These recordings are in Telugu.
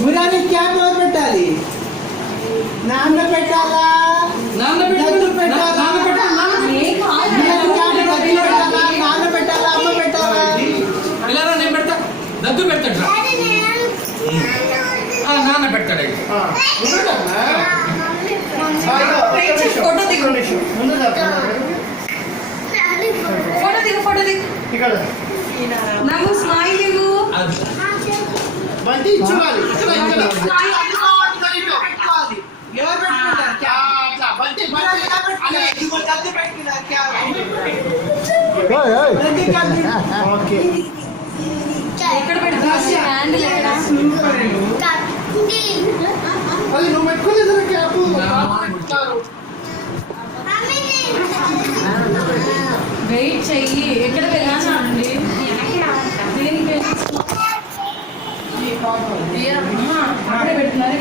మురారి క్యాప్ ఎవరు పెట్టాలి? నాన్న పెట్టాలా? నాన్న పెట్టాలా? అమ్మ పెట్టాలా? ఇలా నేను పెడతా, దద్దు పెడతాడు. నాన్న పెడతాడు. ఫోటో దిగు ఇక్కడ నాకు స్మైల్ ఇవ్వు. బంటి ఇచ్చుకోవాలి. ఎవరు పెట్టుకుంటారు క్యాప్? బంటి దద్దు పెట్టుకున్నారు క్యాప్. ఓకే ఎక్కడ పెడతావు? హ్యాండిల్ ఎక్కడ? అది నువ్వు పెట్టుకోలేదు క్యాప్. వెయిట్ చెయ్యి. ఎక్కడ వెళ్ళానండి? అక్కడే పెడుతున్నారు.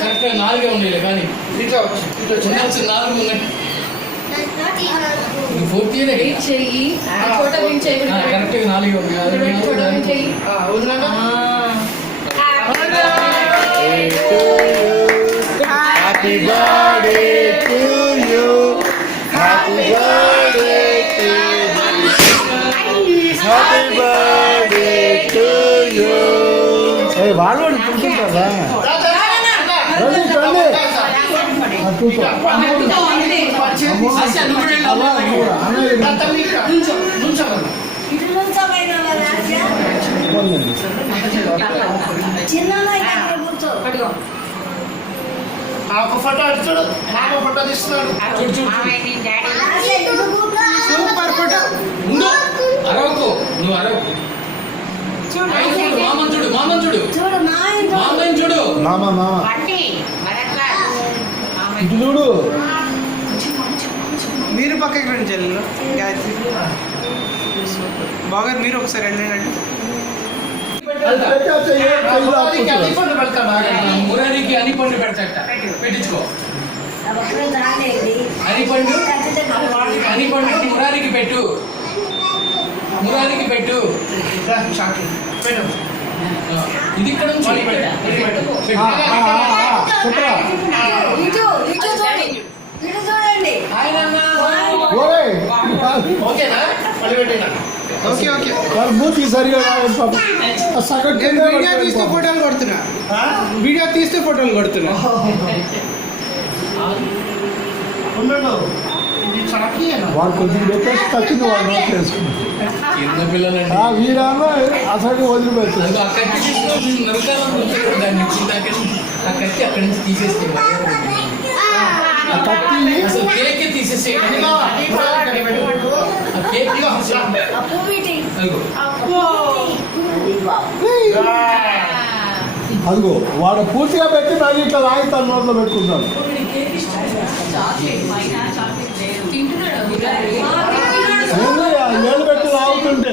కరెక్ట్గా 4 ఉండేలే కానీ నాలుగు ఉన్నాయి. పూర్తి చెయ్యి ఫోటో కరెక్ట్గా 4 ఉన్నాయి. Happy birthday to you. Happy birthday to you. Happy birthday to you. Hey, వాళ్ళు పుట్టుకుంటారా? ఒక ఫోటో చూడు, మామ ఫోటో తీస్తున్నాడు. Super photo. అరవకు, నువ్వు అరవకు. మామని చూడు, మామని చూడు, మామని చూడు. మామ ఇటు చూడు. మీరు పక్కకి రండి చెల్లెలు. బాగా మీరు ఒకసారి వెళ్ళండి. మురారికి అనిపండు పెడతాట, పెట్టించుకో. అనిపండు మురారికి పెట్టు, మురారికి పెట్టు. ఇది ఇక్కడ ఓకే ఓకే మూతి సరిగా వీడియో తీస్తే ఫోటోలు కొడుతున్నా. వీడియో తీస్తే ఫోటోలు కొడుతున్నా. వాడు కొంచెం పెట్టేసి తచ్చింది వాడు చిన్న పిల్లలు వీడేమో అసలు వదిలిపెట్టాడు. అక్కడి నుంచి తీసేస్తే కేక్ తీసేసే అదిగో వాడు పూర్తిగా పెట్టి మళ్ళీ ఇట్లా రాయితాను నోట్లో పెట్టుకుంటాడు. ఏళ్ళు పెట్టి లాగుతుంటే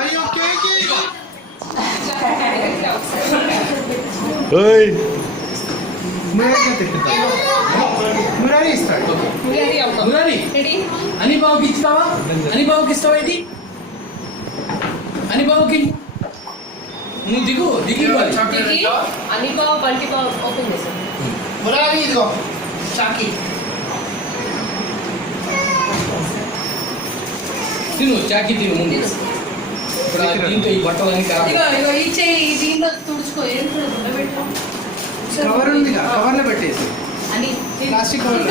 అయ్యో కేక్ మురారి ఇస్తాడు. మురారి అని బాబుకి ఇస్తావా? అని బాబుకి ఇస్తావా? ఏంటి అని బాబుకి? నువ్వు దిగు దిగి అని బాబు బంటి బాబు ఓపెన్ చేశాను. మురారి ఇదిగో చాకి తిను, చాకి తిను ముందు. ఇప్పుడు దీంతో ఈ బట్టలని దీంట్లో తుడుచుకో. ఏం కవర్ ఉంది, కవర్లో పెట్టేసి ప్లాస్టిక్ కవర్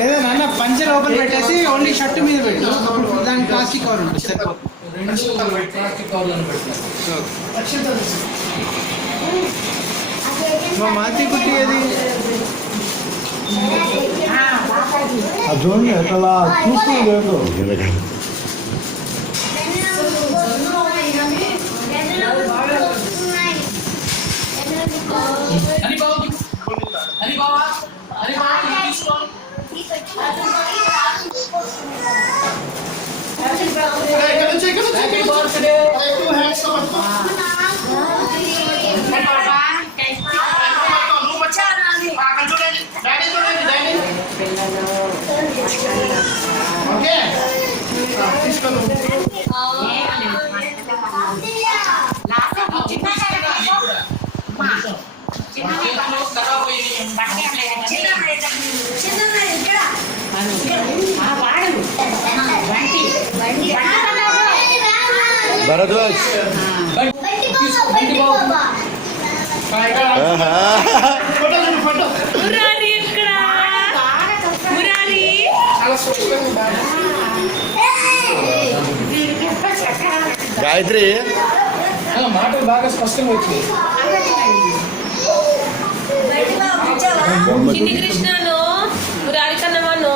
లేదా నాన్న పంచె లోపల పెట్టేసి ఓన్లీ షర్ట్ మీద పెట్టు. దానికి ప్లాస్టిక్ కవర్ ఉంటుంది. ప్లాస్టిక్ కవర్లను పెట్టిన మా మాతి కుట్టి అది చూడండి ఎట్లా చూసుకోలేదు. అని బాబు అని బావా అని బావా ఇది తీసుకో హ్యాపీ బర్త్డే ఓకే తీసుకోను భరద్వాజ్ మురారి ఎక్కడ మురారి గాయత్రి మాటలు బాగా స్పష్టంగా వచ్చింది చిన్ని కృష్ణను మురారి కన్నమాను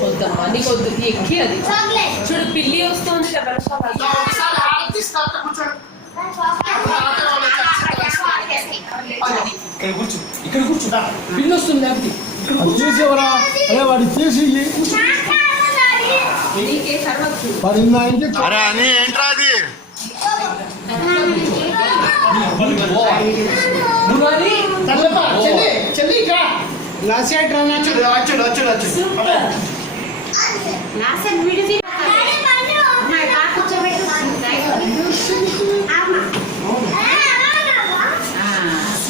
వద్దమ్మా నీకు వద్దు ఎక్కి అది చూడు పిల్లి వస్తుంది కదా ఇక్కడ కూర్చో ఇక్కడ కూర్చో పిల్లి వస్తుంది లేకపోతే తీసేవరా అరే వాడి తీసి నీకే తర్వాత చూడు పడిందా ఇంటి అరే అని ఏంట్రా అది మురారి చెల్లి చెల్లి ఇక్కడ లాస్ట్ ఇయర్ ట్రైన్ వచ్చాడు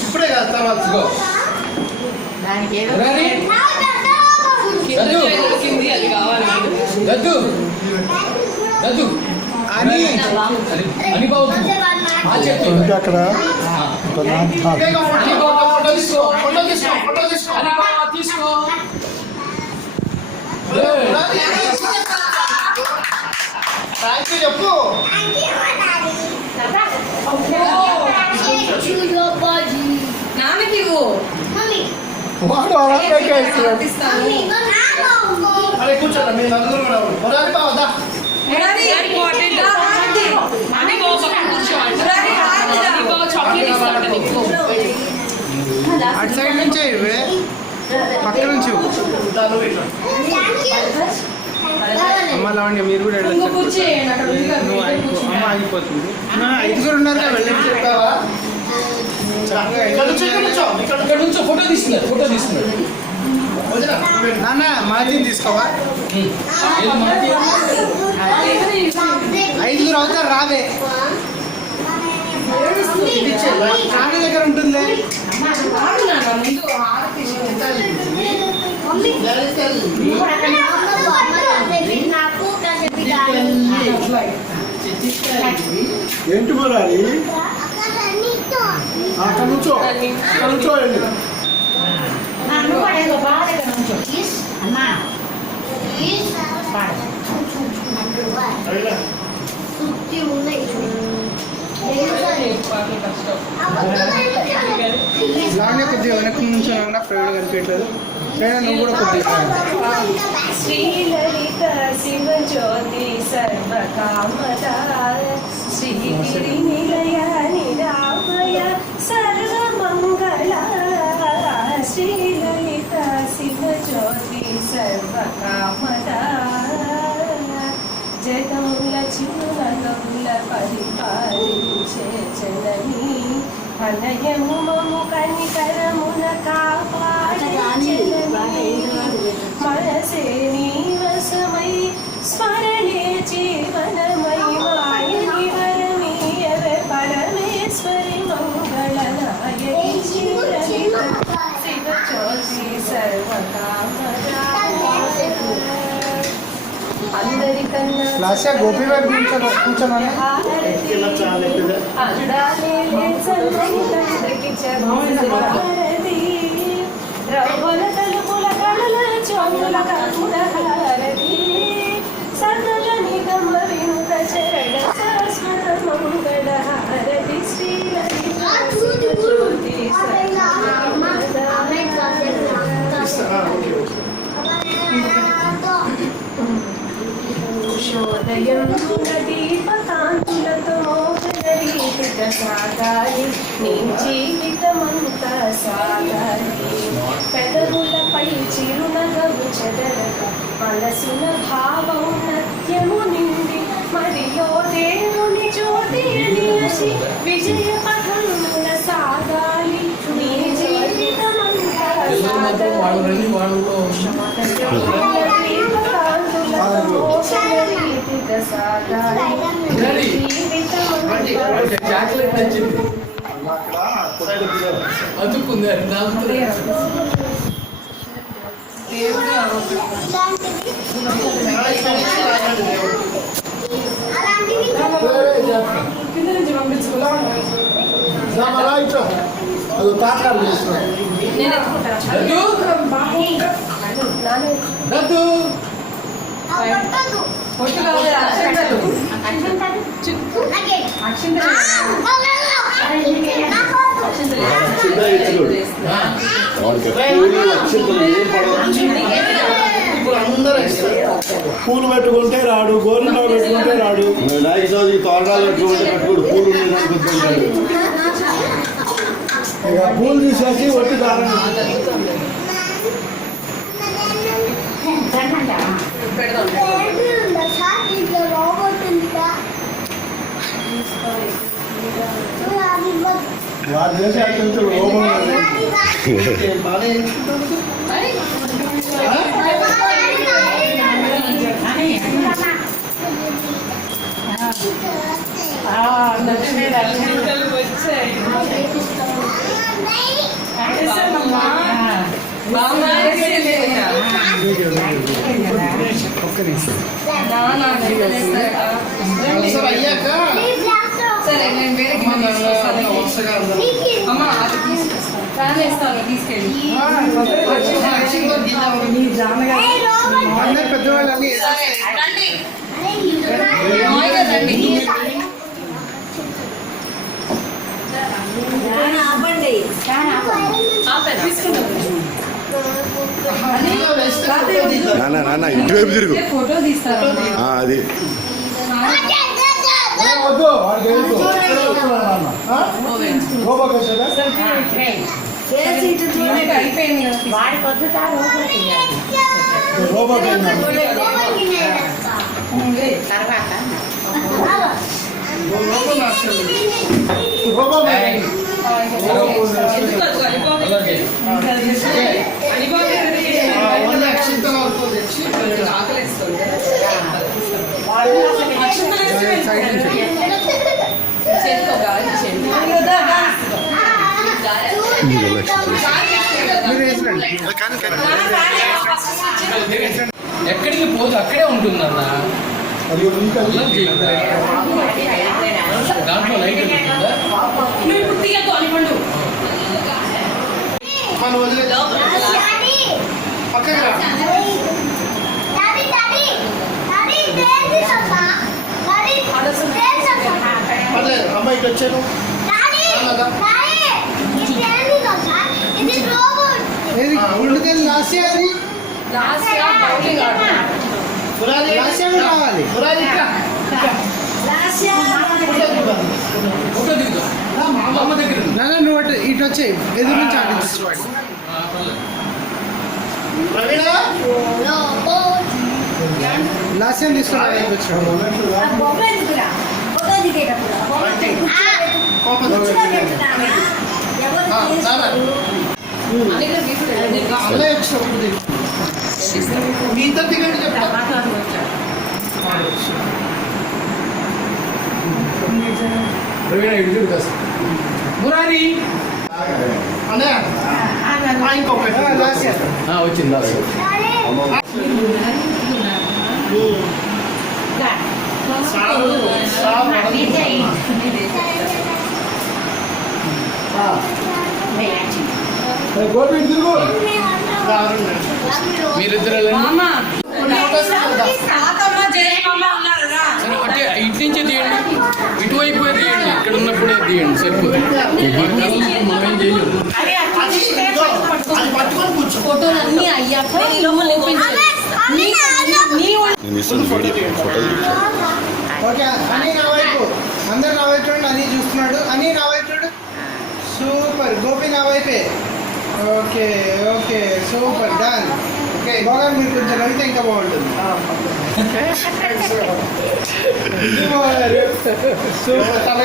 ఇప్పుడే కదా తర్వాత మురారి కింది అది కావాలి దద్దు దద్దు అని అని బాబు ఆ చేతి అక్కడ అని బాబా ఫోటో తీసుకో అని బాబా తీసుకో థ్యాంక్ యూ చెప్పు నాన్నకి ఇవ్వు వాడు అలా అరే కూర్చోండి మీరు నలుగురు కూడా మొదటి బావదా మురారి ఇంపార్టెంట్ అని బాబు పక్కన కూర్చోవాలి మురారి చాక్లెట్ ఇస్తాడు నీకు అటు సైడ్ నుంచి ఇవ్వే పక్క నుంచి ఇవ్వు. అమ్మ లావణ్య మీరు కూడా ఇంకో వెళ్ళొచ్చు కూర్చేయండి అక్కడ ఉంది కదా, నువ్వు ఇక్కడ కూర్చో. అమ్మ ఆగిపోతుంది ఐదుగురు ఉన్నారు కదా వెళ్ళి చెప్తావా ఇక్కడ నుంచో ఫోటో తీస్తున్నాడు నాన్న మాజీని తీసుకోవా ఏదో మనకి ఐదుగురు అవుతారు రావే నాన్న దగ్గర ఉంటుంది ఆగు నాన్న, ముందు హారతి ఏంటి మరి అక్కడ నుంచో వెళ్ళి లావణ్య కొద్దిగా వెనక్కి నుంచి అన్న ప్రేరణ కనిపించట్లేదు ప్రేరణ నువ్వు కూడా కొద్దిగా శ్రీలలిత శివజ్యోతి సర్వకామద శ్రీగిరి నిలయ నిరామయ సర్వమంగళ శ్రీలలిత శివజ్యోతి సర్వకామద జగముల చిరునగముల పరిపాలించే జనని అనయము మము కనికరమున కాపాడే జనని మనసే నీవసమై స్మరణే జీవనమై మాయని వరమీయవే పరమేశ్వరి మంగళనాయకి శ్రీలలిత శివజ్యోతి సర్వకామదా అందరికన్నా లాస్య గోపి వైపు కూర్చోమని రవ్వల తలుపుల కళల చోముల కములహారతి సర్వల నిగమ వినుత చరణ శాశ్వత మంగళ హారతి శ్రీలలిత జ్యోతి ఉషోదయం దీపకాంతులతో మోహన రీతి ప్రసాదాలు నీ జీవితమంతా సాగాలి పెదవులపై చిరునగవు చెదరక మనసున భావం నత్యము నిండి మదిలో దేవుని జ్యోతి నిలిచి విజయ పథంలో సాగాలి నీ జీవితమంతా సాగాలి చాక్లెట్ నచ్చింది అతుక్కుంది కింద నుంచి పంపించుకున్నా అది తాకాలు చేస్తున్నాను. నేను ఎత్తుకుంటాను పొట్టు కావాలి ఇప్పుడు అందరూ పూలు పెట్టుకుంటే రాడు, గోరింటా పెట్టుకుంటే రాడు. వినాయక చవితికి తోరణాలు పెట్టుకుంటే పూలు ఉండేదానికి ఇక పూలు తీసేసి ఒట్టి దారం వాళ్ళు చేసే అత్యంత లోపం ఒక్క నిమిషం అయ్యాక సరే నేను వేరే అమ్మా అది తీసుకొస్తాను ఫ్యాన్ వేస్తాను తీసుకెళ్ళి అందరు పెద్దవాళ్ళు అన్ని రండి మామయ్య రండి నాన్న ఇటువైపు తిరుగు ఫోటో తీస్తారు అది వద్దు వాడికి అయిపోయింది ఎక్కడికి పోదు అక్కడే ఉంటుందన్న దాంట్లో లైట్ ఉంటుందా అమ్మాయికి వచ్చాను లాస్ట్ ఇయర్ కావాలి ఫోటో దిగుతా అమ్మ దగ్గర నాన్న నువ్వు ఇటు వచ్చే ఎదురు నుంచి ఆడించుకోండి లాస్ట్ టైం తీసుకున్నాను మీ ఇద్దరు దిగండి చెప్తా మురారి ఇంకొకటి లాస్ట్ ఇయర్ వచ్చిందా గోపి తిరుగు మీరిద్దరు అంటే ఇటు నుంచే తీయండి ఇటువైపు తీయండి ఇక్కడ ఉన్నప్పుడే తీయండి సరిపోతుంది మనం ఏం చేయలేము ఫోటోలు అన్ని అయ్యాక నేను ఇస్తున్న వీడియో ఫోటోలు ఓకే అని నా వైపు అందరు నా వైపు చూడండి అని చూస్తున్నాడు అని నా వైపు చూడు సూపర్ గోపి నా వైపే. Okay okay super done. బాగా మీరు కొంచెం అయితే ఇంకా బాగుంటుంది. సూపర్ తల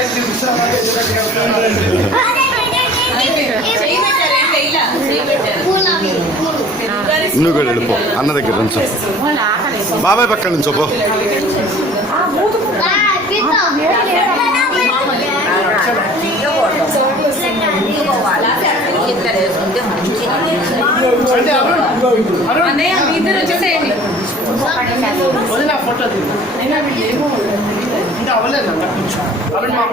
నువ్వు కూడా వెళ్ళిపో అన్న దగ్గర నుంచో, బాబాయ్ పక్కన నుంచో పో. అన్నయ్య ఇద్దరు వచ్చేసేయండి. ఫోటో ఇంకా అవ్వలేదు. అరుణ్ మామ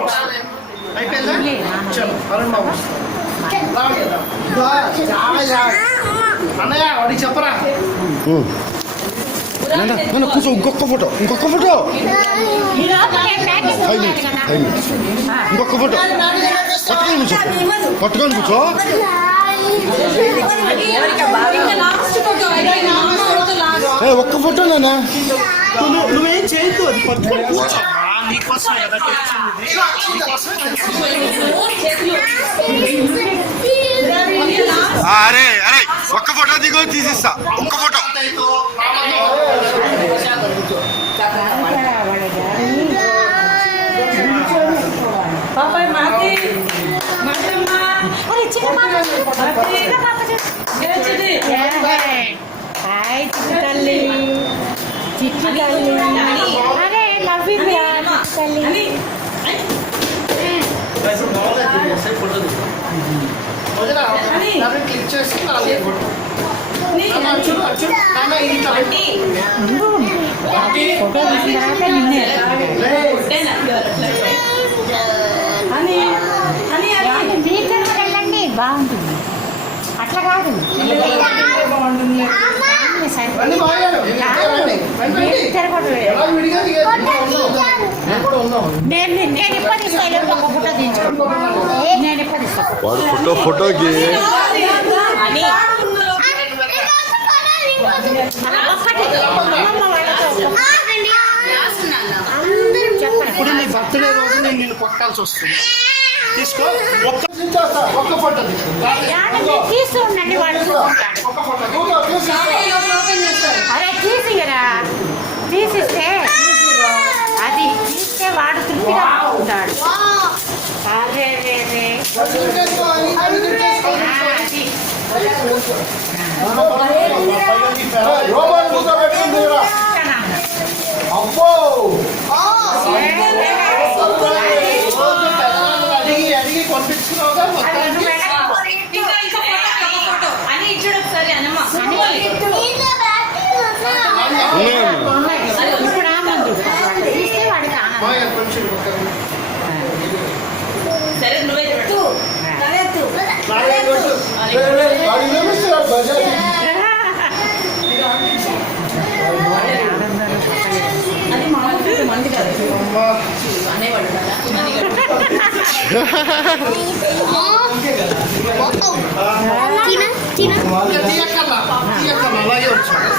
అయిపోయిందా? అరుణ్ మామ అన్నయ్య వాడికి చెప్పరా. కూర్చో, ఇంకొక ఫోటో ఇంకొక ఫోటో 5 minutes ఇంకొక ఫోటో పట్టుకొని కూర్చో. ఒక్క ఫోటో నానా, నువ్వేం చేయకు, అది పట్టుకొని కూర్చో. నీకోసమే కదా అరే అరే ఒక్క ఫోటో దిగో తీసిస్తా, ఒక్క ఫోటో. అరే లవ్ యూ తల్లి. క్లిక్ చేసి ఫోటో తీసిన తర్వాత నిన్నే బీచ్ వెళ్ళండి, బాగుంటుంది. అట్లా కాదు నేను ఎప్పుడు ఇస్తాను ఒక ఫోటో తీసుకో. నేను ఎప్పుడు ఇస్తాను వాడు ఫోటోకి ఇప్పుడు నీ బర్త్డే రోజు నేను నిన్ను కొట్టాల్సి వస్తుంది. తీసుకో, ఒక్క ఫోటో తీస్తూ ఉండండి. వాడు అరే తీసి కదా, తీసిస్తే అది తీస్తే వాడు తృప్తిగా ఉంటాడు. అదే అబ్బో అడిగి పంపించుకున్నావుగా మొత్తానికి. అని ఇచ్చాడు ఒకసారి అన్నమ్మ. ఇప్పుడు ఆనందం తీస్తే వాడికి ఆనందం. కొంచెం సరే నువ్వే చూడు. అది మామూలు మంది కాదు అనేవాడు కదా. తీయక్కర్లా అలాగే వచ్చాడు.